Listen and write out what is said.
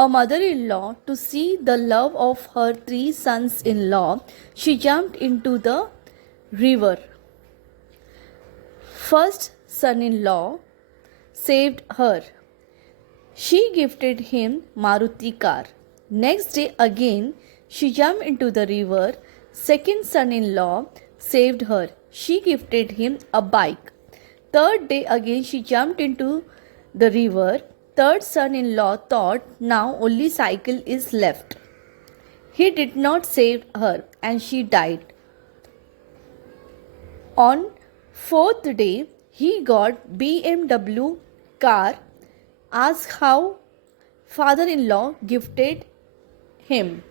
a mother-in-law to see the love of her three sons-in-law, she jumped into the river. First son-in-law saved her. She gifted him Maruti car. Next day again she jumped into the river. Second son-in-law saved her. She gifted him a bike. Third day again she jumped into the river. Third son-in-law thought now only cycle is left. He did not save her and she died. On fourth day he got BMW car. Ask how father-in-law gifted him.